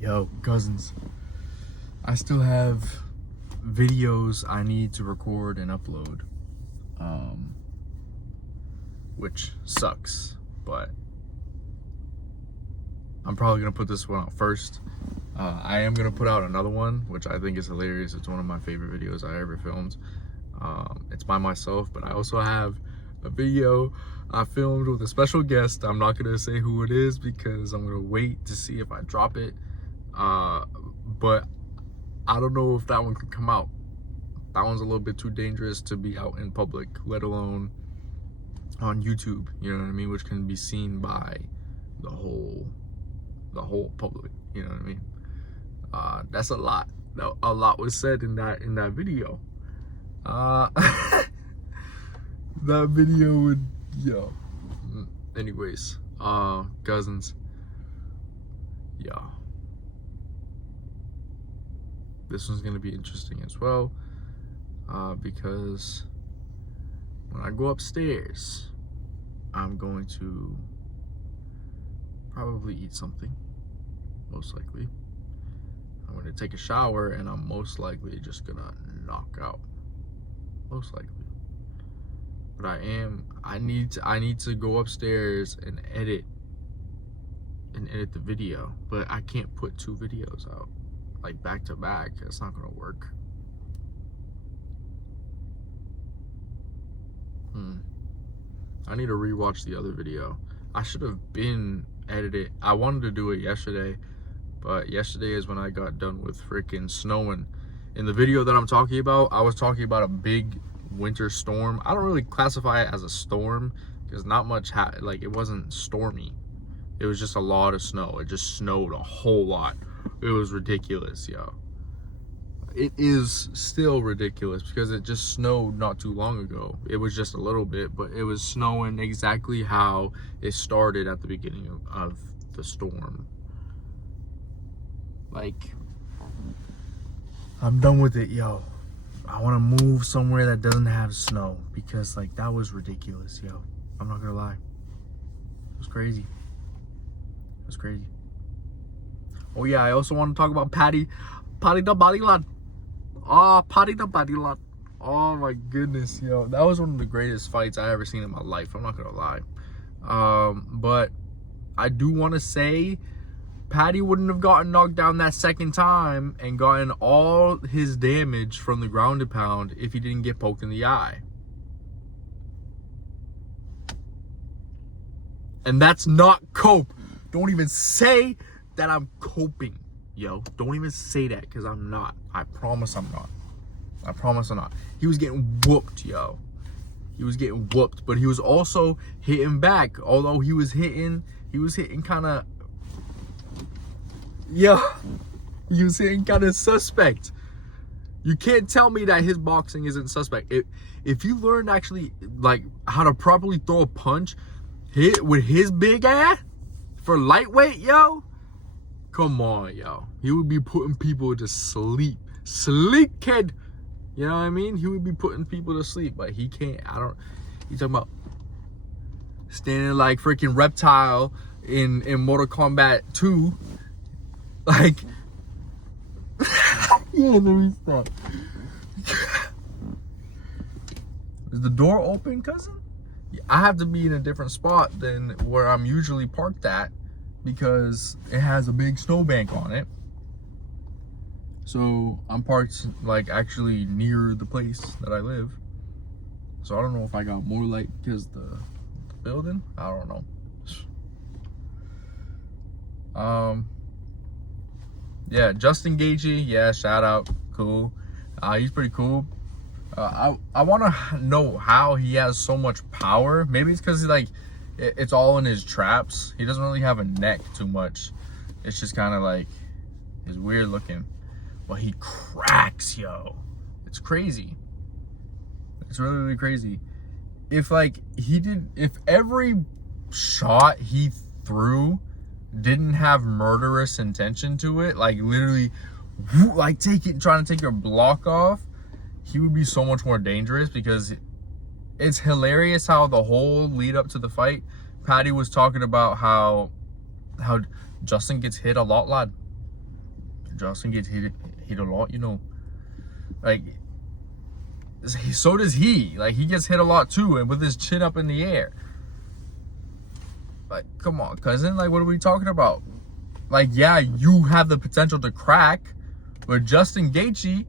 Yo, cousins, I still have videos I need to record and upload, which sucks, but I'm probably gonna put this one out first. I am gonna put out another one, which I think is hilarious. It's one of my favorite videos I ever filmed. It's by myself, but I also have a video I filmed with a special guest. I'm not gonna say who it is because I'm gonna wait to see if I drop it. But I don't know if that one could come out. That one's a little bit too dangerous to be out in public, let alone on YouTube, you know what I mean, which can be seen by the whole public, you know what I mean. That's a lot. A lot was said in that video. That video would, yo. Anyways, cousins, yeah. This one's gonna be interesting as well, because when I go upstairs, I'm going to probably eat something, most likely. I'm gonna take a shower, and I'm most likely just gonna knock out, most likely. But I need to go upstairs and edit the video, but I can't put 2 videos out like back to back. It's not gonna work. I need to rewatch the other video. I should have been edited. I wanted to do it yesterday, but yesterday is when I got done with freaking snowing. In the video that I'm talking about, I was talking about a big winter storm. I don't really classify it as a storm because not much like it wasn't stormy. It was just a lot of snow. It just snowed a whole lot. It was ridiculous, yo. It is still ridiculous because it just snowed not too long ago. It was just a little bit, but it was snowing exactly how it started at the beginning of the storm. Like, I'm done with it, yo. I want to move somewhere that doesn't have snow because, like, that was ridiculous, yo. I'm not gonna lie. It was crazy. It was crazy. Oh yeah, I also want to talk about Paddy the Body Lot. Oh, Paddy the Body Lot. Oh my goodness, yo. That was one of the greatest fights I ever seen in my life. I'm not gonna lie. But I do want to say Paddy wouldn't have gotten knocked down that second time and gotten all his damage from the ground and pound if he didn't get poked in the eye. And that's not cope. Don't even say that I'm coping, yo. Don't even say that, because I'm not. I promise I'm not. I promise I'm not. He was getting whooped, yo. He was getting whooped, but he was also hitting back. Although he was hitting kind of, yo, he was hitting kind of suspect. You can't tell me that his boxing isn't suspect. If you learned actually, like, how to properly throw a punch, hit with his big ass for lightweight, yo, come on, yo. He would be putting people to sleep. Sleep, kid. You know what I mean? He would be putting people to sleep, but he can't. You talking about standing like freaking Reptile in Mortal Kombat 2. Like, yeah, let me stop. Is the door open, cousin? I have to be in a different spot than where I'm usually parked at because it has a big snowbank on it. So I'm parked like actually near the place that I live. So I don't know if I got more light because the building. I don't know. Yeah, Justin Gaethje. Yeah, shout out. Cool. He's pretty cool. I want to know how he has so much power. Maybe it's because it's all in his traps. He doesn't really have a neck too much. It's just kind of like, it's weird looking. But he cracks, yo. It's crazy. It's really, really crazy. If every shot he threw didn't have murderous intention to it, like literally, like trying to take your block off, he would be so much more dangerous because it's hilarious how the whole lead up to the fight, Paddy was talking about how Justin gets hit a lot, lad. Justin gets hit a lot, you know. Like, so does he. Like, he gets hit a lot too, and with his chin up in the air. Like, come on, cousin. Like, what are we talking about? Like, yeah, you have the potential to crack, but Justin Gaethje,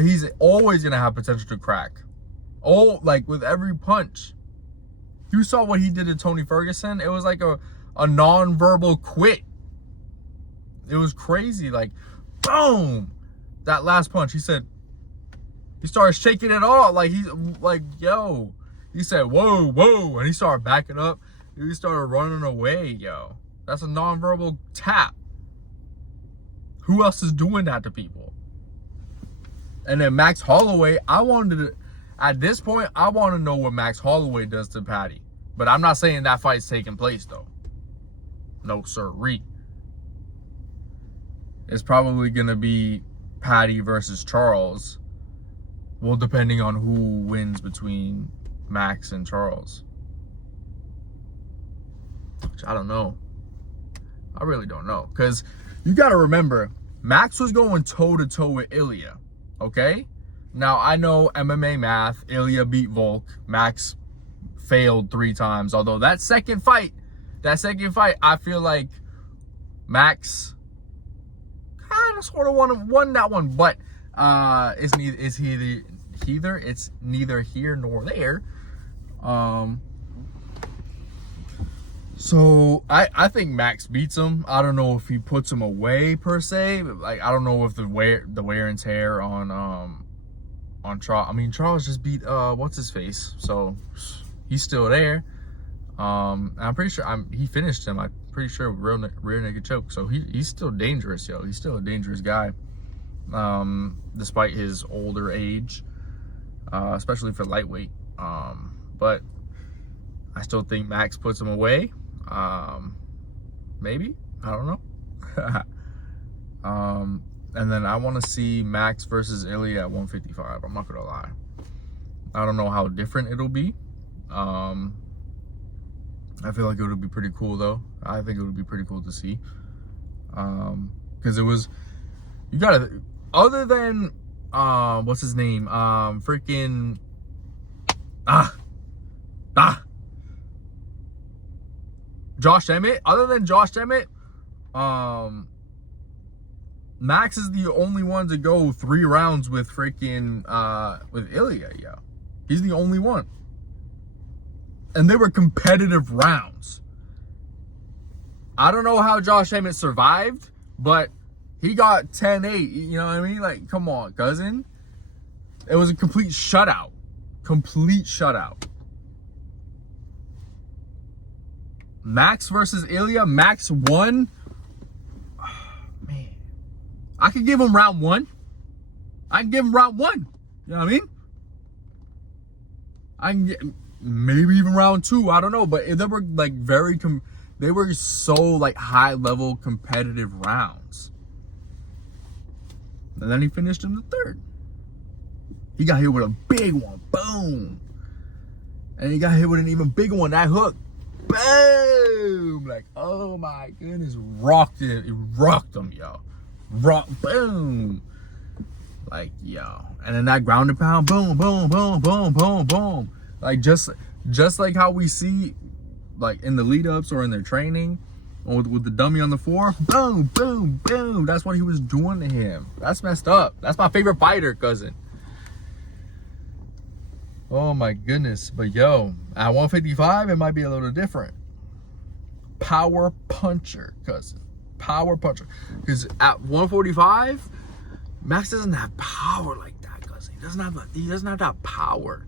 he's always gonna have potential to crack. Like with every punch. You saw what he did to Tony Ferguson. It was like a non-verbal quit. It was crazy. Like, boom, that last punch. He started shaking it off. Like, he's like, yo. He said, whoa, whoa, and he started backing up. He started running away, yo. That's a non-verbal tap. Who else is doing that to people? And then Max Holloway, at this point, I want to know what Max Holloway does to Paddy. But I'm not saying that fight's taking place, though. No, sirree. It's probably going to be Paddy versus Charles. Well, depending on who wins between Max and Charles. Which I don't know. I really don't know. Because you got to remember, Max was going toe-to-toe with Ilya. Okay? Now, I know MMA math. Ilya beat Volk. Max failed 3 times. Although that second fight, I feel like Max kind of sort of won that one. But it's neither here nor there. So I think Max beats him. I don't know if he puts him away per se. Like, I don't know if the wear and tear on Charles. I mean, Charles just beat what's his face, so he's still there. I'm pretty sure he finished him. I'm pretty sure rear naked choke. So he's still dangerous, yo. He's still a dangerous guy, despite his older age, especially for lightweight. But I still think Max puts him away. Maybe, I don't know. And then I want to see Max versus Ilya at 155. I'm not gonna lie. I don't know how different it'll be. I feel like it would be pretty cool though. I think it would be pretty cool to see. Because you gotta, other than what's his name? Freaking Josh Emmett. Other than Josh Emmett, Max is the only one to go 3 rounds with freaking with Ilya. Yeah, he's the only one, and they were competitive rounds. I don't know how Josh Emmett survived, but he got 10-8. You know what I mean? Like, come on, cousin. It was a complete shutout. Complete shutout. Max versus Ilya. Max won. Oh, man. I could give him round 1. I can give him round 1. You know what I mean? I can get maybe even round 2. I don't know. But they were like they were so like high level competitive rounds. And then he finished in the 3rd. He got hit with a big one. Boom. And he got hit with an even bigger one. That hook. Boom. Like, oh my goodness. Rocked it. It rocked him, yo. Boom. Like, yo. And then that ground and pound. Boom, boom, boom, boom, boom, boom. Like, just like how we see, like, in the lead-ups or in their training, or with the dummy on the floor. Boom, boom, boom. That's what he was doing to him. That's messed up. That's my favorite fighter, cousin. Oh my goodness. But yo, at 155, it might be a little different. Power puncher, cousin. Power puncher. Because at 145, Max doesn't have power like that, cousin. He doesn't have that power.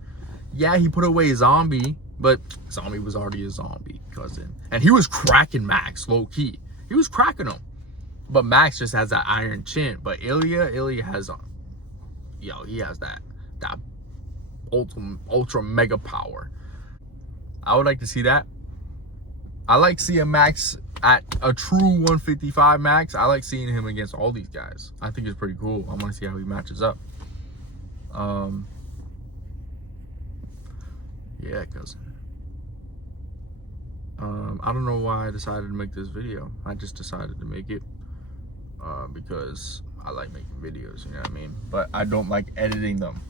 Yeah, he put away Zombie, but Zombie was already a zombie, cousin. And he was cracking Max, low key. He was cracking him. But Max just has that iron chin. But Ilya has he has that ultra mega power. I would like to see that. I like seeing Max at a true 155 Max. I like seeing him against all these guys. I think it's pretty cool. I want to see how he matches up. Yeah, cousin. I don't know why I decided to make this video. I just decided to make it. because I like making videos, you know what I mean? But I don't like editing them.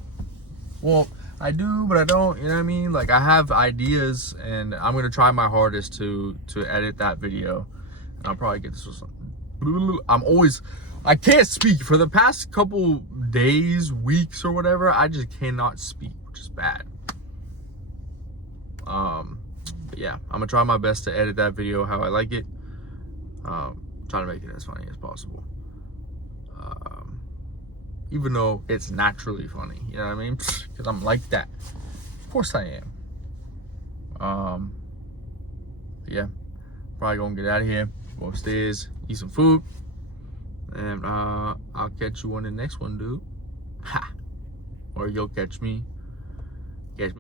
Well, I do, but I don't, you know what I mean? Like, I have ideas, and I'm gonna try my hardest to edit that video, and I'll probably get this with some. I can't speak for the past couple days, weeks, or whatever. I just cannot speak, which is bad. But yeah, I'm gonna try my best to edit that video how I like it. Try to make it as funny as possible. Even though it's naturally funny, you know what I mean? Because I'm like that. Of course I am. Yeah, probably gonna get out of here, go upstairs, eat some food, and I'll catch you on the next one, dude. Ha! Or you'll catch me